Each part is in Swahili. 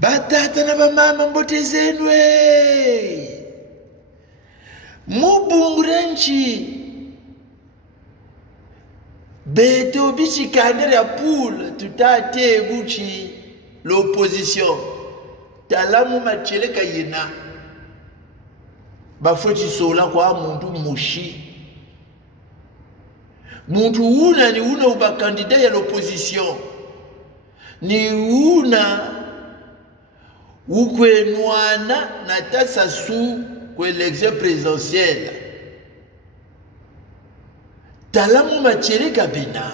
Batata na bamama mbote zenwe mubungurenchi beto bichikandere ya poule tutate buchi l'opposition talamu macheleka yena bafoti sola kwa muntu mushi muntu una ni una uba kandida ya l'opposition ni una ukwenwana na tasasu kwa élection présidentielle talamu macheleka bena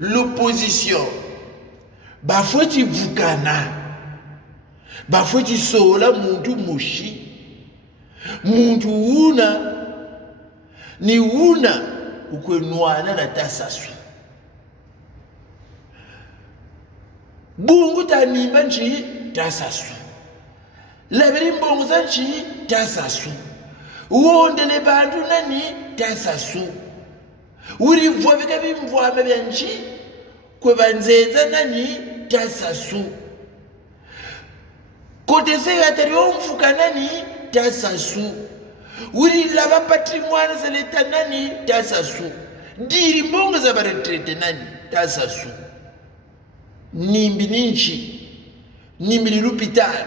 l'opposition bafoti vukana bafoti sola muntu mushi muntu una ni una ukwenwana na tasasu bungu tanimba nchi tasasu labiri mbongo za nchi tasasu uondele bantu nani tasasu uri vwavika bimvwame bya nchi kwe banzenza nani tasasu kote sekretari omfuka nani tasasu uri laba patrimoine za leta nani tasasu diri mbongo za baretrete nani tasasu nimbi ninchi nimbi ni l'hôpital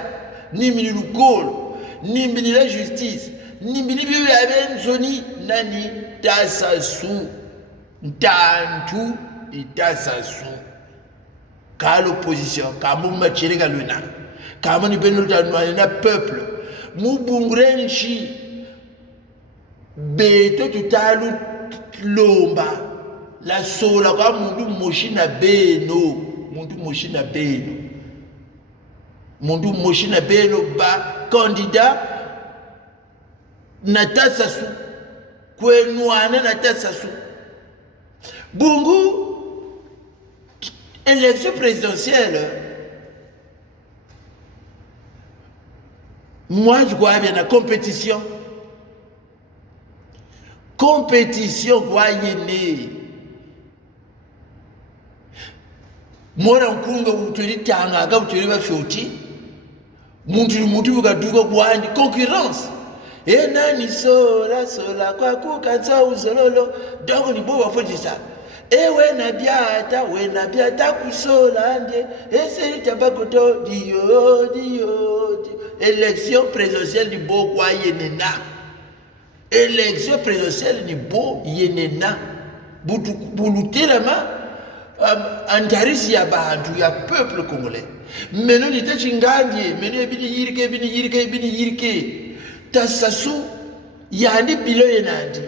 nimbi ni l'ukolo nimbi ni la justice nimbi ni biyo ya benzoni nani tasasu ntantu itasasu ka l'opposition ka muma chirika luna kama ni beno tanwa na peuple mubungurenchi beto tutalu lomba la sola kwa mundu moshina beno mundu moshina beno mundu moshina beno ba candidat na tasasu kwenwana na tasasu bungu élection présidentielle moi je crois bien la compétition kwa yene mora nkunga utuli tanga ga utuli ba fyoti muntu ukaduka kwandi concurrence nani sola kwa kukanza uzololo donc ni bo bafundisa wena biata kusola ndie eseri tabakoto dio élection présidentielle ni bo kwa yenena élection présidentielle ni bo yenena bulutelama antarisi ya bantu ya peuple congolais meno litachingandie meno ebini yirike tasasu yani bilo yenandi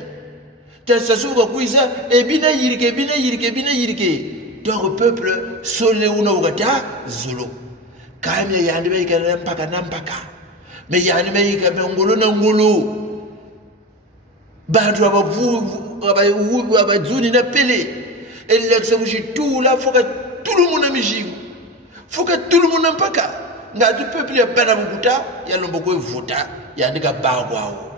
tasasu bakuisa ebina yirike donc peuple sole una ugata zulu kamya yani beika mpaka me yani beika ngolo na ngolo bantu abazuni na pele élection tout foka tout le monde mishigo foka tout le monde mpaka ngati peuple ya bana bukuta ya lombo ko vota ya ndika bagwao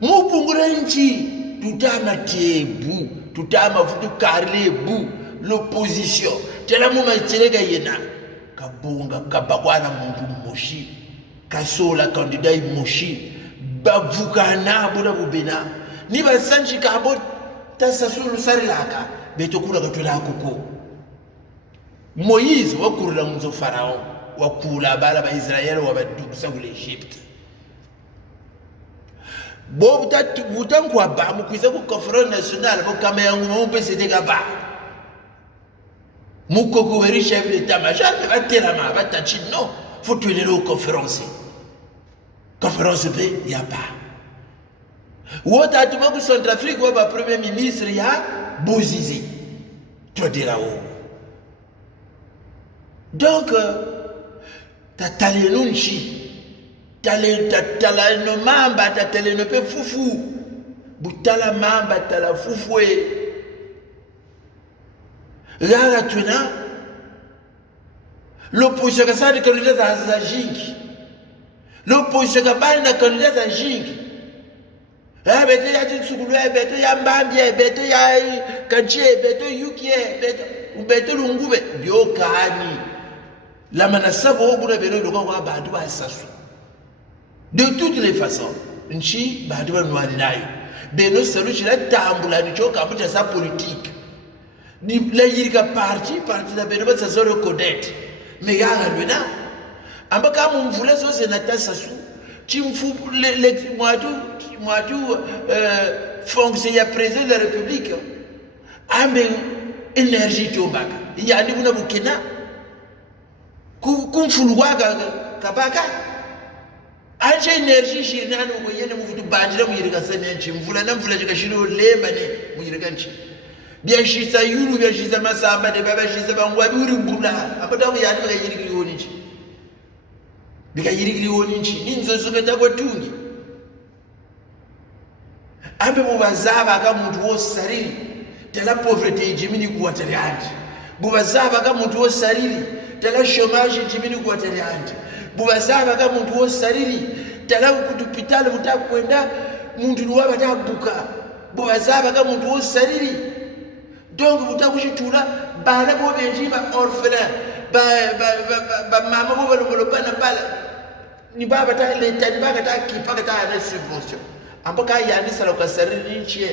mupungura nchi tutama tebu tutama futu karlebu l'opposition tela muma tselega yena kabunga kabagwana muntu moshi kasola candidat moshi bavukana bona bubena ni basanji kabo tasasulu sarilaka betokula katwela koko Moïse wakurula mzo Farao wakula bala ba Israeli wabadukusa kule Egypt bo butankwa ba mukwiza ku conference nationale bo kama yangu mpese ba mukoko weri chef d'état major batelama batachi non faut tenir au conférence be ya ba wota atuma ku Centrafrique wa ba premier ministre ya Bozizi to dira o donc tatalelunchi taleno mamba tataleno pe fufu butala mamba tala fufwe rara tuna l'opposition ka sa de candidat za jinki l'opposition ka bali na candidat za jinki bete ya tsukulu bete ya mbambi bete ya kanche bete yuki bete ubete lungube byokani la manasabo buna beno lokwa bantu basasu de toutes les façons nchi bantu banwali nayo beno solution la tambula ni choka abuja sa politique ni la yirika parti la beno ba sa reconnaître mais yanga lwena ambaka mumvula zo senata sasu chimfu le mwatu fonction ya président de la république ambe énergie tombaka yani buna bukena kumfulwaga kabaka anje énergie shirinani uko yene muvutu bandira muyirika semenchi mvula na mvula chikashiro lemba ne muyirika nchi byashisa yuru byashisa masamba de baba shisa bangwabi uri bula abadamu yani bakayirikiri woni nchi bikayirikiri woni nchi ninzo zoketa kwatungi ambe mubazaba ka muntu wosariri tela pauvreté ijimini kuwatari andi bubazaba ka muntu wosariri tela chômage ijimini kuwatari andi bubazaba ka muntu wosariri tela kutupitala mutakwenda muntu luwaba tabuka bubazaba ka muntu wosariri donc mutakushitula bana bo benji ba orphelin ba mama bo balongolo bana bala ni baba ta leta ni baba ta kipaka ta na subvention ambaka yani sala kwa sariri nchi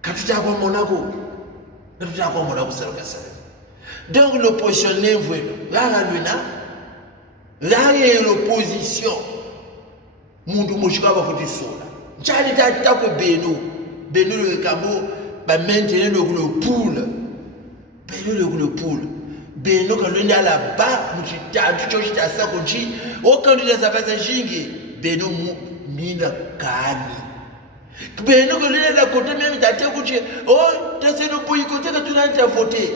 katuta kwa monako katuta kwa monako sala kwa sariri donc l'opposition n'envoie la luna la l'opposition mundu moshika ba foti sola nchali ta ko beno le kabo ba maintenir le poule beno le poule beno ka lunda la ba muchita tuchoshita sakonchi o candidat za basa jingi beno mina kani beno ko lunda la côté même tate kuche oh tese no boycotté ka tunanta voter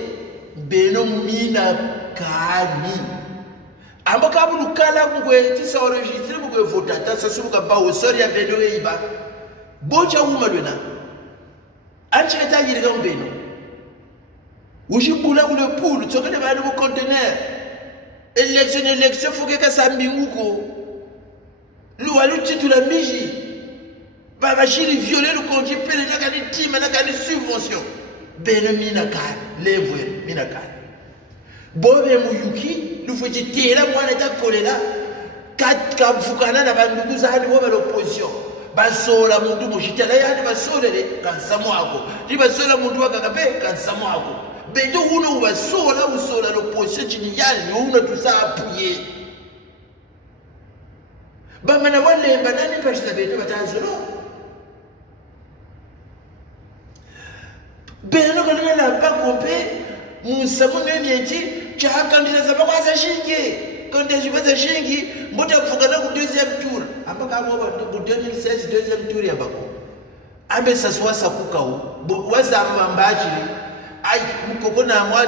beno mina kani ambaka bulukala ngwe tisa enregistrer ngwe voter ta sasuka ba o sori ya beno yiba bocha uma lwena anche ta yirika mbeno ujibula kule poule tsokene bana bo conteneur election fuke ka sambinguko lu alu titula miji baba shiri violer le congé pele na kani tima na kani subvention beno mina kan levwe mina kan bobe muyuki lu fuji tera mwana ta kolela ka vukana na bandugu za hadi bo l'opposition basola mundu mushitala yani basolele kansamu ako libasola mundu wakakape kansamu ako beto uno basola usola l'opposition chini yani uno tusapuye bamana wale banani pashita beto batanzolo beno kalina la bakompe musamu nyenyechi cha kandida za bakwaza shinge quand je vais à Chengi, je vais au deuxième tour. Au 2016, deuxième tour, il y a beaucoup. Abe saswa sakukao. Waza mambaji. Aïe, mukokona moi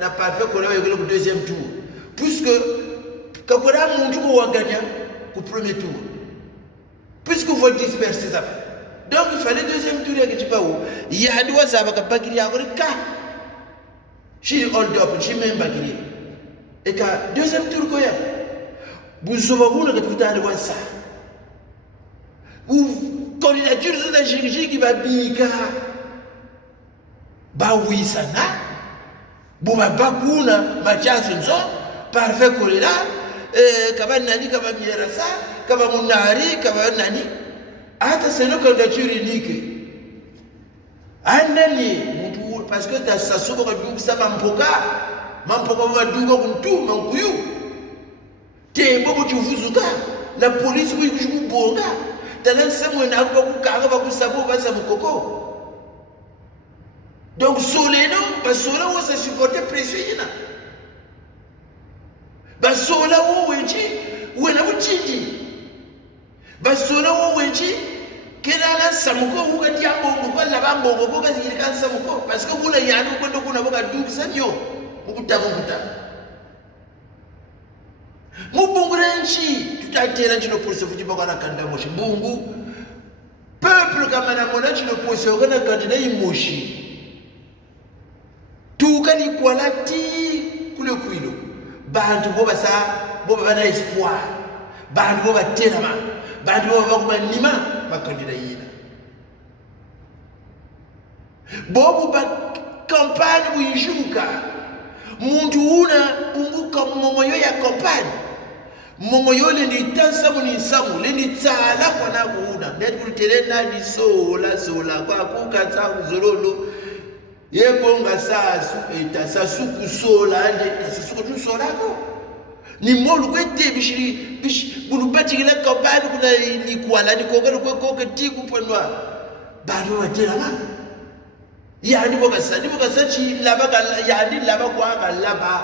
na parfait qu'on a eu au deuxième tour. Puisque quand on a mon tour ou gagné au premier tour. Puisque vous dispersez ça. Donc il fallait deuxième tour que tu pas où. Il y a deux ça va pas qu'il y a un cas. She hold up, she même bagri. Et ka deuxième tour koya buzoba buna katutali wasa ou candidature za jiriji ki babika ba wisana buba bakuna machasi nzo parfait kolela kaba nani kaba mierasa kaba munari kaba nani hata c'est une candidature unique anani mutu parce que ta sasuba ka dukisa mampoka mampoko maduga kuntu mankuyu tembo kuchuvuzuka la police kujubonga talansa mwena ko kukanga bakusabo basa mukoko donc soleno basola wo se supporter pression ina basola wo wenji wena buchindi basola wo wenji kela samuko ukati ambongo kwa la bambongo ko kazirika samuko parce que kuna yanu kwendo kuna boka duki sanyo mukuta mubungurenchi tutatera chino polisi fujiba kana kanda moshi bungu peuple kama na mona chino polisi kana kanda imoshi tukani kwalati kule kwilo bantu bo basa bo bana espoir bantu bo batera ma bantu bo bakumanima makandida yina bobu ba kampani buijuka muntu una unguka momoyo ya kampani momoyo le ni tansa muni samu le ni tsala kwana kuuna net kulitele na di sola kwa kukatsa uzololo yebonga sasu eta sasu kusola ande sasu kusola ko ni molu kwete bishiri bulubati kila kampani kuna ni kwala ni kokelo kweko tiku pondwa bado watela ma yani boka chi laba yani laba kwa laba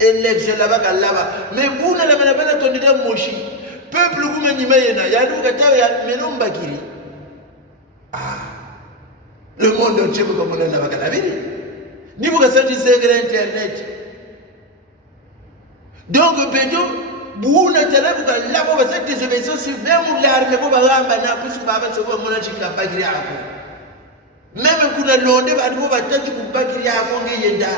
election laba laba mais buna laba bana tondida moshi peuple kuma nyima yena yani boka tawe ya melomba kiri le monde entier comme on l'a pas la ni boka santi secret internet donc bedo buna tala boka laba ba santi désobéissance même l'armée boba ramba na puisque baba sobo mona chika bagiri ako même kuna londe badibo batatu kubagiri ako ngeyenda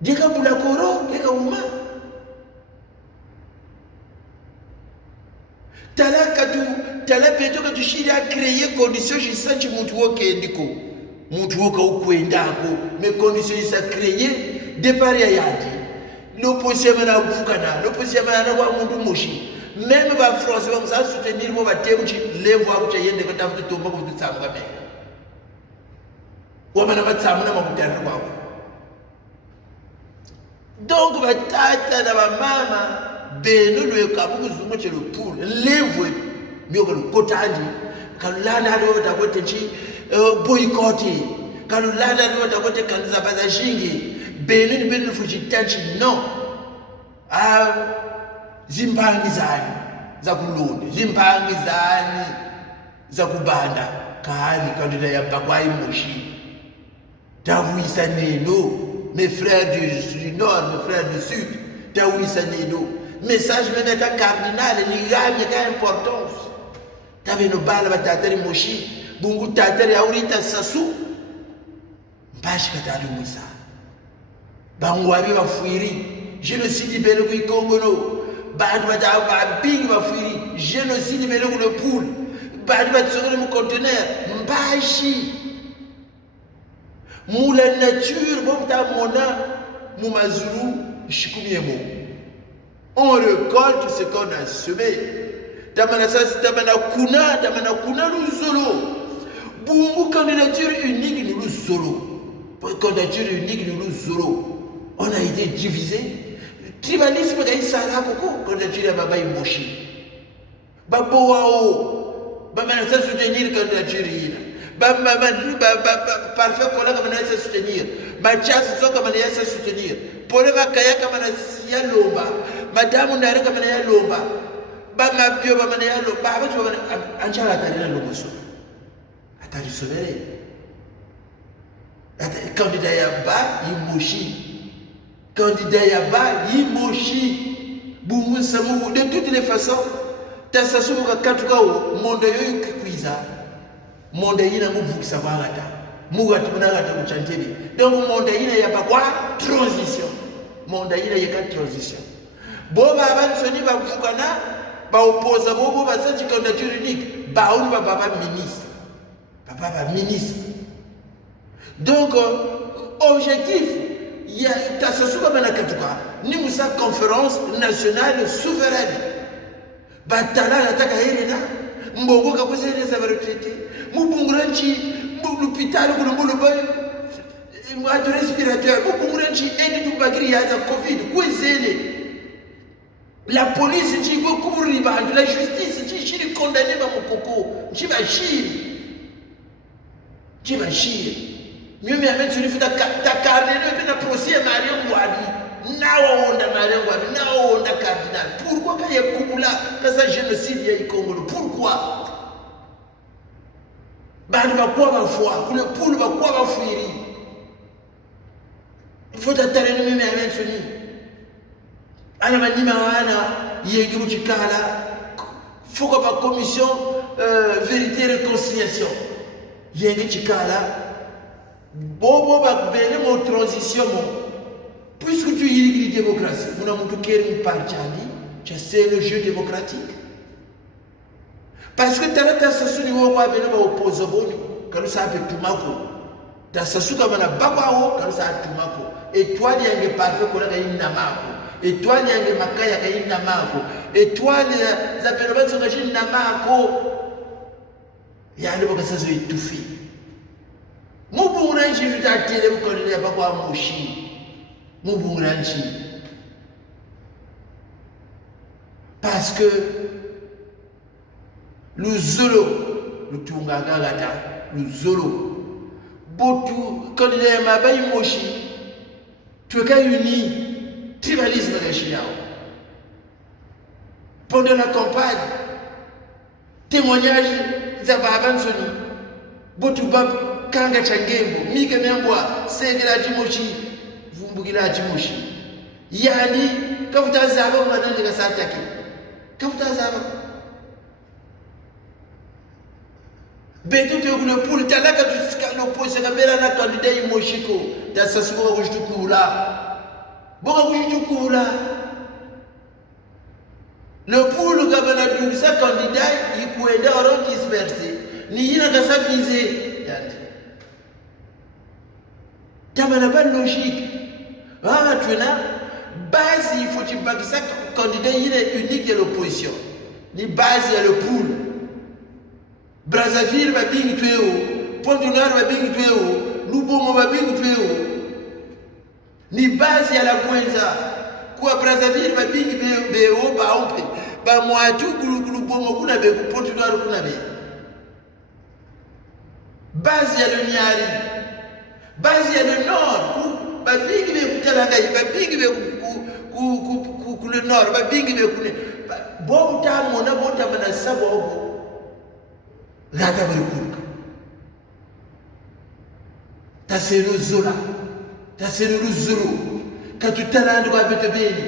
dika bula koro dika uma tala beto ka tushiri a créer condition jisanchi mutu woke ndiko mutu woka ukwendako mais condition isa créer départ ya yadi l'opposition na kufukana l'opposition na kwa mundu moshi même ba français ba musa soutenir mo batebuchi levo akucha yende ka tafuta tomba ko tsama ka me wa mana batsamu na mabutana kwa donc batata na ba mama beno le kabuku zumo chelo pool levo miyoka lukotandi kalulanda ndo takote chi boycotté kalulanda ndo takote kanza baza shingi beno ni beno fujitanchi no zimbangi zani za kulonde zimbangi zani za kubanda kani kandida ya bakwai moshi tawisa neno mes frères du nord mes frères du sud tawisa neno message meneta cardinal ni gami ka importance tabe no bala batatari moshi bungu tatari aurita sasu mpashi katatu mwisa bangwabi bafuiri génocide belo ku Congo no badu bata ba big bafuiri génocide belo ku le pool badu batsokole mu conteneur mpashi mula nature bomta mona mu mazulu shikumiemo on récolte ce qu'on a semé tamana sasa tamana kuna luzolo bungu candidature unique ni luzolo candidature unique ni luzolo on a été divisé tribalisme ga isala koko candidature ya baba imoshi babo wao baba na sasa soutenir candidature ina baba parfait kola kama na sasa soutenir machasi soka kama na sasa soutenir pole bakaya kama na siya lomba madamu ndare kama na ya lomba bama pio bama na ya lomba baba tu anjala tarina lomoso atari sobere candidat ya ba yimoshi bumu samu de toutes les façons tasasu ka katuka o monde yoyu kikwiza monde yina muvukisa bagata mugati munagata kuchantebe donc monde yina ya bakwa transition monde yina yeka transition boba abansoni bakufukana ba opposa bobo basanti candidature unique ba uni baba ministre donc objectif ya tasasu kama na katuka ni musa conférence nationale souveraine batala nataka herena mbongo kakuzeleza retraité mubunguranchi l'hôpital kulumbulo boy mwato respirateur mubunguranchi edi tubagiri ya covid kwezele la police nchiko kuburi bantu la justice nchiri condamné ba mukoko nchibashiri mimi ametunifuta takarne na procès Mario Ngwadi nawo onda Mario Ngwadi nawo onda cardinal pourquoi ka yakubula kasa génocide ya Congo pourquoi badu bakwa bafwa kule pulu bakwa bafuiri fota tareno mimi ametuni ana manima wana yengi uchikala fuko ba commission vérité réconciliation yengi chikala bobo ba bene mo transition mo puisque tu y démocratie mon amour keri parchandi c'est le jeu démocratique parce que talata sasuni wo kwa bene ba oppose boni kalusa ape tumako tasasuka bana bakwao kalusa atumako étoile yange parfait kola kayinna mako étoile yange makaya kayinna mako étoile za perobatso kayinna mako yani bokasazo itufi mubungra nchi vitatele bukolele bakwa mushi mubungra nchi parce que le zolo le tunga gagata le zolo botu kolele mabai moshi tuweka uni tribalisme de Chine. Pendant la campagne, témoignage Zababansoni, Botubab, Kanga Changembo, Mika Membwa, Segera Jimoshi, Vumbugila Jimoshi. Yani, Kafuta Zaba, Madame de Gasataki. Kafuta Zaba. Betu le poule, Talaka du Scalo, Posabella, la candidat Moshiko, d'Assassin Rouge-Tukula. Le poule gabana du sa candidat il pouvait d'ailleurs disperser ni il n'a qu'à s'aviser t'as pas de logique ah tu n'as base il faut que ça candidat il est unique à l'opposition ni base il y a le poule Brazzaville va bien tuer Pont-du-Nord va bien tuer Lubomo va bien tuer ni base ya la kwenza kwa Brazzaville mabingi beo baompe ba mwatu kulubomo kuna be kupotu ndo kuna be base ya le Niari base ya le Nord babingi be kutalanga babingi be ku le Nord babingi be kune bo mona bota mana sabo gata bikuka tasero zola tasero zuru katutalando kwa betebeni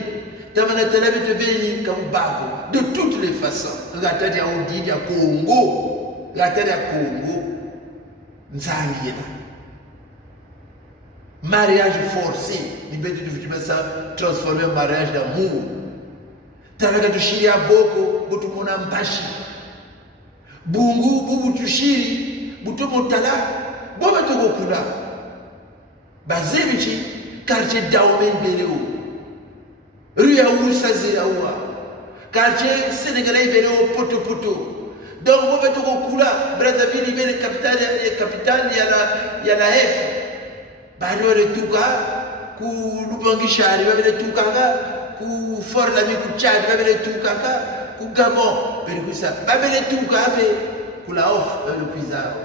tamana talabete beni kambago de toutes les façons gata dia odi dia Congo gata dia Congo nzangi mariage forcé ni betu tu ça transformer en mariage d'amour talaka tushiria boko butu mona mbashi bungu bubu tushiri butu motala boba to gokula Bazevichi, quartier Daomen Beleo, rue Aoussaze Aoua, quartier sénégalais Beleo Poto Poto. Donc, on va te Kula, Brazzaville, il est capitale, il y a la F. Barrio de Touka, Kou Lubanguichari, il y a le Toukanga, Kou Fort Lami, Kou Tchad, il y a le Toukanga, Kou Gabon, il y a ça. Babel Touka, Kou la Off, le Pizarro.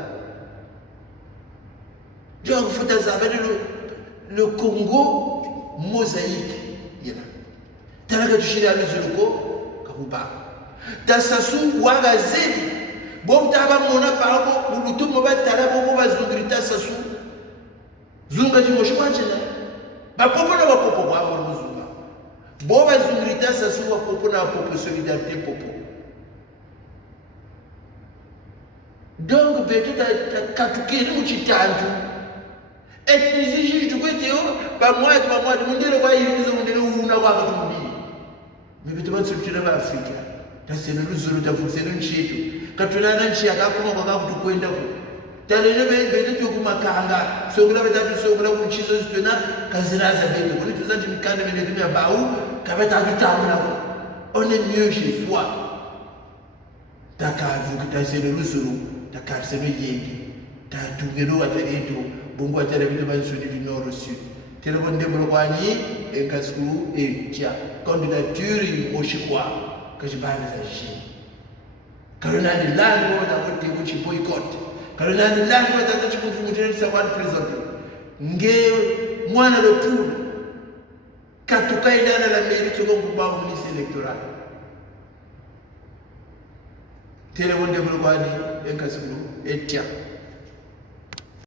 Donc, il faut savoir le Congo mosaïque. Talaka tushiri alu zuluko kakuba. Tasasu wagazeli. Bon taba mona parabo ulutu moba talabo moba zungrita sasu. Zunga jimoshi wanchena. Ba popo na ba popo wa zunga. Boba zungrita sasu wa popo na popo solidarité popo. Donc beto ta katukeli uchitantu. Et les juges du côté, moi, de quoi ils ont donné ou n'a pas de mais peut-être que tu n'as pas Afrique. C'est le Zulu d'Afrique, c'est le Chito. Quand tu as un chien, comment on va vous couper d'abord? Tu as le nom de Tukumakanga, Sogla, Sogla, ou Chisos, tu n'as qu'à Zerazabe, on est tous en train de calmer les deux à Baou, qu'à mettre à du temps là-haut. On est mieux chez soi. Dakar, vous que tu as le Zulu, Dakar, c'est le Yégi. Tu as tout le monde à Bongo a télévision du nord au sud. Téléphone de Bologani et Kaskou et Tia. Candidature au Chikwa, que je parle de Chine. Quand on a des langues, on a voté au Chiboycott. Quand on a des langues, on a voté au Chiboycott. Savoir présenter. Ngé, moi, le tout. Quand tu as dans la mairie, tu vas pouvoir au lycée électoral. Téléphone de Bologani et Kaskou et Tia.